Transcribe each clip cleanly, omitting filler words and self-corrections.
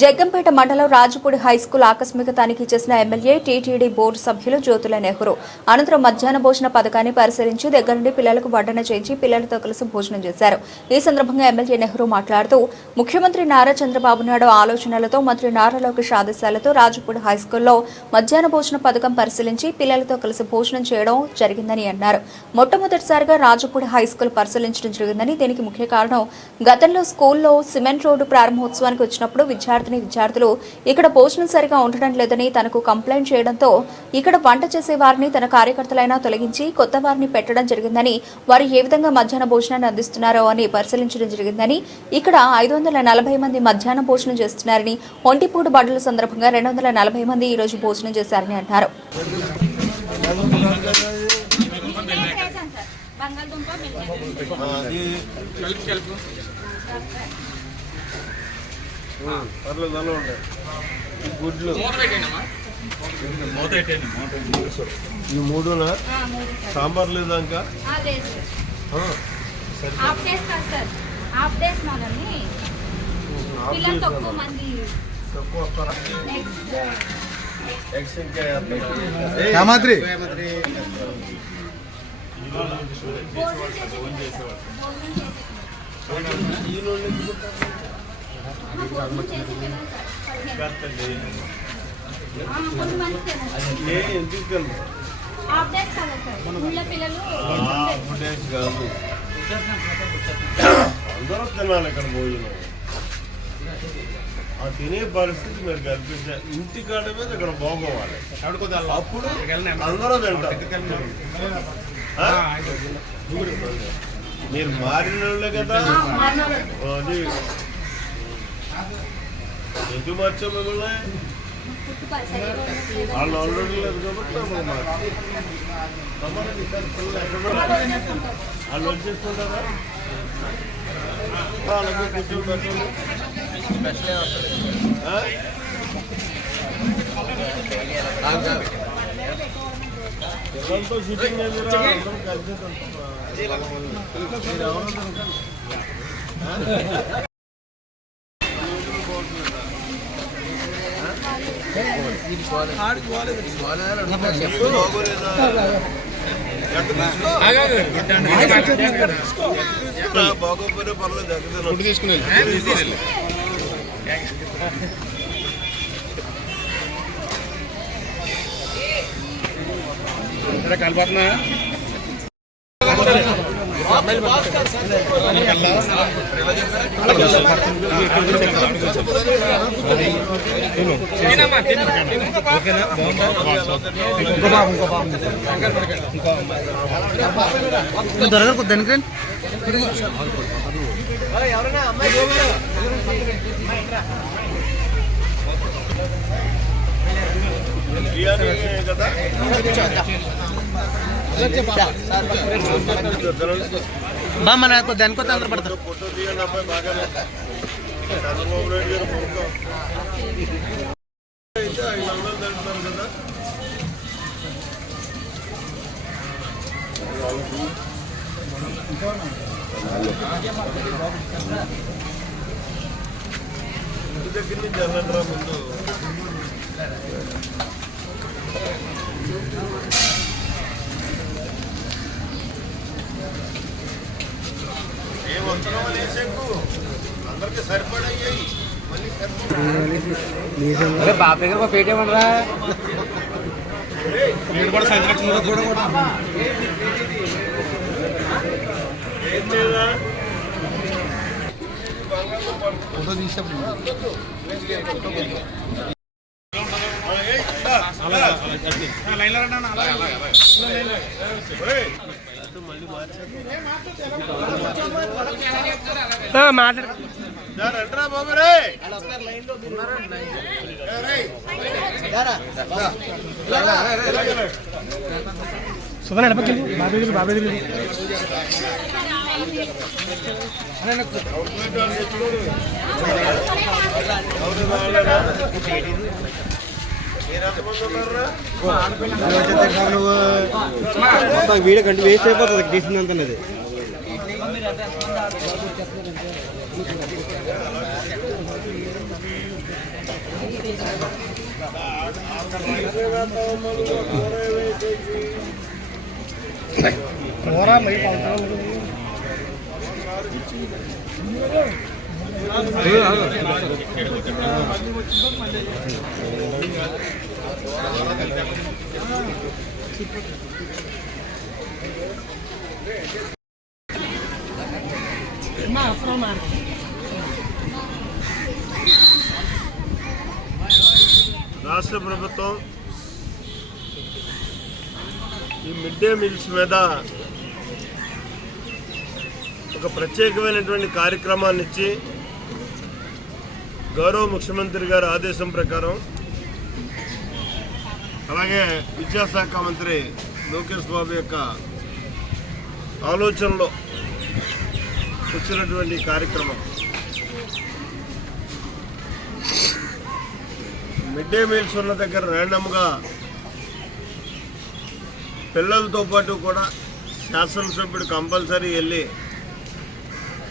జగ్గంపేట మండలం రాజపూడి హైస్కూల్ ఆకస్మిక తనిఖీ చేసిన ఎమ్మెల్యే టీటీడీ బోర్డు సభ్యులు జ్యోతుల నెహ్రూ అనంతరం మధ్యాహ్న భోజన పథకాన్ని పరిశీలించి దగ్గర నుండి పిల్లలకు వడ్డన చేయించి పిల్లలతో కలిసి భోజనం చేశారు. ఈ సందర్భంగా ఎమ్మెల్యే నెహ్రూ మాట్లాడుతూ ముఖ్యమంత్రి నారా చంద్రబాబు నాయుడు ఆలోచనలతో మంత్రి నారా లోకేష్ ఆదేశాలతో రాజపూడి హైస్కూల్లో మధ్యాహ్న భోజన పథకం పరిశీలించి పిల్లలతో కలిసి భోజనం చేయడం జరిగిందని అన్నారు. మొట్టమొదటిసారిగా రాజపూడి హైస్కూల్ పరిశీలించడం జరిగిందని దీనికి ముఖ్య కారణం గతంలో స్కూల్లో సిమెంట్ రోడ్డు ప్రారంభోత్సవానికి వచ్చినప్పుడు విద్యార్థులు ఇక్కడ భోజనం సరిగా ఉండడం లేదని తనకు కంప్లైంట్ చేయడంతో ఇక్కడ వంట చేసే వారిని తన కార్యకర్తలైనా తొలగించి కొత్త వారిని పెట్టడం జరిగిందని, వారు ఏ విధంగా మధ్యాహ్న భోజనాన్ని అందిస్తున్నారో అని పరిశీలించడం జరిగిందని, ఇక్కడ 540 మంది మధ్యాహ్న భోజనం చేస్తున్నారని, ఒంటిపూడి బడుల సందర్భంగా 240 మంది ఈ రోజు భోజనం చేశారని అన్నారు. గుడ్లు ఈ మూడునా సాంబార్ లేదా ఇంకా అందరూ తినాలి ఇక్కడ భోజనం. ఆ తినే పరిస్థితి మీరు కల్పించాలి. ఇంటికాడ మీద ఇక్కడ బాగోవాలి, అప్పుడు అందరూ తింటారు. మీరు మారిన వాళ్ళే కదా, అది ఎందుకు మార్చాం మిమ్మల్ని? వాళ్ళు ఆల్రెడీ లేదు కాబట్టి వాళ్ళు వచ్చేస్తుంటారా? వాళ్ళకి కూర్చొని పెట్టండి. పిల్లలతో షూటింగ్ చేసిరా, అందరం కలిసి బాగోపోయినా పర్లేదు, తీసుకుని కలిపడుతున్నా దొరకదు దానికి బా మన దానికో తొందర పడతారు. ఫోటో తీయండి అబ్బాయి, బాగానే చంద్రబాబు నాయుడు గారు ఫోటో అయితే 500 తింటున్నారు కదా. ఇంటి దగ్గర నుంచి వెళ్ళండిరా ముందు. ఏం వస్తున్నామో లేసేకు అందరికి సరిపడయ్యాయి. అరే బాబు దగ్గర పేటేమనరా కూడా సాయంత్రం ఫోటో తీసేప్పుడు మాట్లాడరా బాబు రే. సుధా ఎడపకెళ్ళి బాబాయ్ దగ్గర వీడియో కంటే వేస్ట్ అయిపోతుంది తీసిందంతది. కూర మరి పలుకుతాం రాష్ట్ర ప్రభుత్వం ఈ మిడ్ డే మీల్స్ మీద ఒక ప్రత్యేకమైనటువంటి కార్యక్రమాన్ని ఇచ్చి గౌరవ ముఖ్యమంత్రి గారి ఆదేశం ప్రకారం అలాగే విద్యాశాఖ మంత్రి లోకేష్ బాబు యొక్క ఆలోచనలో వచ్చినటువంటి కార్యక్రమం మిడ్ డే మీల్స్ ఉన్న దగ్గర ర్యాండమ్గా పిల్లలతో పాటు కూడా శాసనసభ్యుడు కంపల్సరీ వెళ్ళి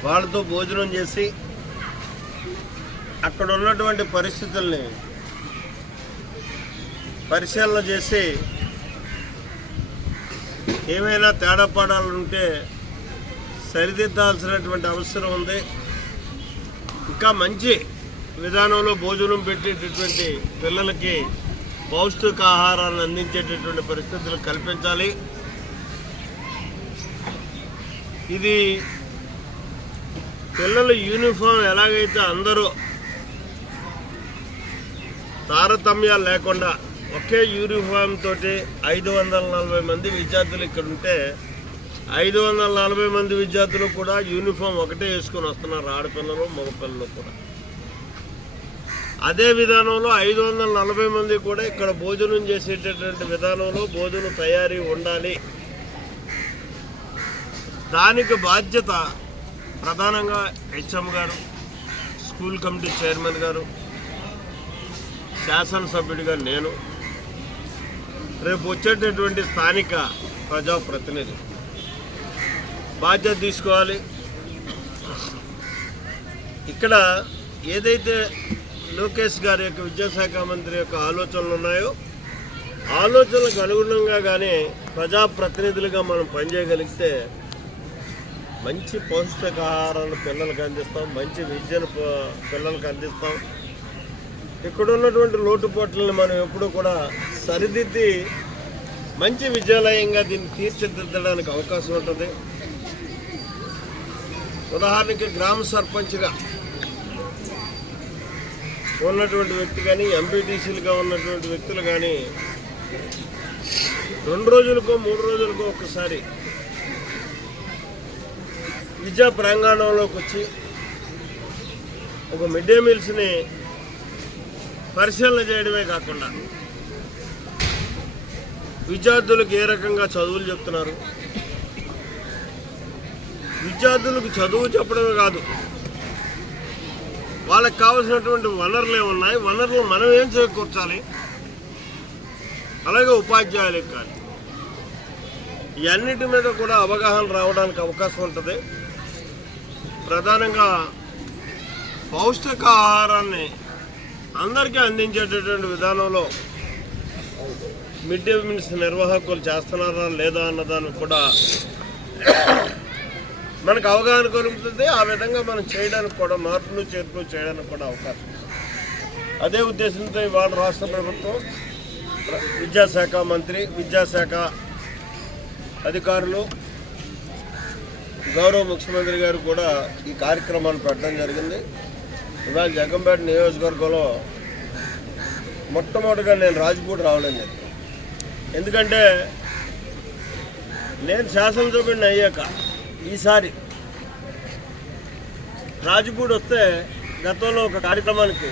వాళ్ళతో భోజనం చేసి అక్కడ ఉన్నటువంటి పరిస్థితుల్ని పరిశీలన చేసి ఏమైనా తేడాపాడాలు ఉంటే సరిదిద్దాల్సినటువంటి అవసరం ఉంది. ఇంకా మంచి విధానంలో భోజనం పెట్టేటటువంటి పిల్లలకి పౌష్టికాహారాన్ని అందించేటటువంటి పరిస్థితులు కల్పించాలి. ఇది పిల్లల యూనిఫామ్ ఎలాగైతే అందరూ తారతమ్యాలు లేకుండా ఒకే యూనిఫామ్ తోటి 540 మంది విద్యార్థులు ఇక్కడ ఉంటే 540 మంది విద్యార్థులు కూడా యూనిఫామ్ ఒకటే వేసుకొని వస్తున్నారు, ఆడపిల్లలు మగపిల్లలు కూడా. అదే విధానంలో 540 మంది కూడా ఇక్కడ భోజనం చేసేటటువంటి విధానంలో భోజనం తయారీ ఉండాలి. దానికి బాధ్యత ప్రధానంగా హెచ్ఎం గారు, స్కూల్ కమిటీ చైర్మన్ గారు, శాసనసభ్యుడిగా నేను, రేపు వచ్చేటటువంటి స్థానిక ప్రజాప్రతినిధి బాధ్యత తీసుకోవాలి. ఇక్కడ ఏదైతే లోకేష్ గారి యొక్క విద్యాశాఖ మంత్రి యొక్క ఆలోచనలు ఉన్నాయో ఆలోచనలకు అనుగుణంగా కానీ ప్రజాప్రతినిధులుగా మనం పనిచేయగలిగితే మంచి పౌష్టికాహారాన్ని పిల్లలకు అందిస్తాం, మంచి విద్యను పిల్లలకు అందిస్తాం. ఇక్కడ ఉన్నటువంటి లోటుపాట్లను మనం ఎప్పుడూ కూడా సరిదిద్ది మంచి విద్యాలయంగా దీన్ని తీర్చిదిద్దడానికి అవకాశం ఉంటుంది. ఉదాహరణకి గ్రామ సర్పంచ్గా ఉన్నటువంటి వ్యక్తి కానీ ఎంపీటీసీలుగా ఉన్నటువంటి వ్యక్తులు కానీ 2 రోజులకో 3 రోజులకో ఒకసారి విద్యా ప్రాంగణంలోకి వచ్చి ఒక మిడ్ డే మీల్స్ని పరిశీలన చేయడమే కాకుండా విద్యార్థులకు ఏ రకంగా చదువులు చెప్తున్నారు, విద్యార్థులకు చదువు చెప్పడమే కాదు వాళ్ళకి కావాల్సినటువంటి వనరులు ఏమున్నాయి, వనరులు మనం ఏం చేకూర్చాలి, అలాగే ఉపాధ్యాయులకు కానీ ఇవన్నిటి మీద కూడా అవగాహన రావడానికి అవకాశం ఉంటుంది. ప్రధానంగా పౌష్టికాహారాన్ని అందరికీ అందించేటటువంటి విధానంలో మిడ్ డే మీల్స్ నిర్వాహకులు చేస్తున్నారా లేదా అన్నదానికి కూడా మనకు అవగాహన కలుగుతుంది. ఆ విధంగా మనం చేయడానికి కూడా మార్పులు చేర్పులు చేయడానికి కూడా అవకాశం. అదే ఉద్దేశంతో ఇవాళ రాష్ట్ర ప్రభుత్వం విద్యాశాఖ మంత్రి, విద్యాశాఖ అధికారులు, గౌరవ ముఖ్యమంత్రి గారు కూడా ఈ కార్యక్రమాన్ని పెట్టడం జరిగింది. ఇవాళ జగంపేట నియోజకవర్గంలో మొట్టమొదటిగా నేను రాజపూడి రావడం జరిగింది. ఎందుకంటే నేను శాసనసభ్యుడిని అయ్యాక ఈసారి రాజపూడి వస్తే గతంలో ఒక కార్యక్రమానికి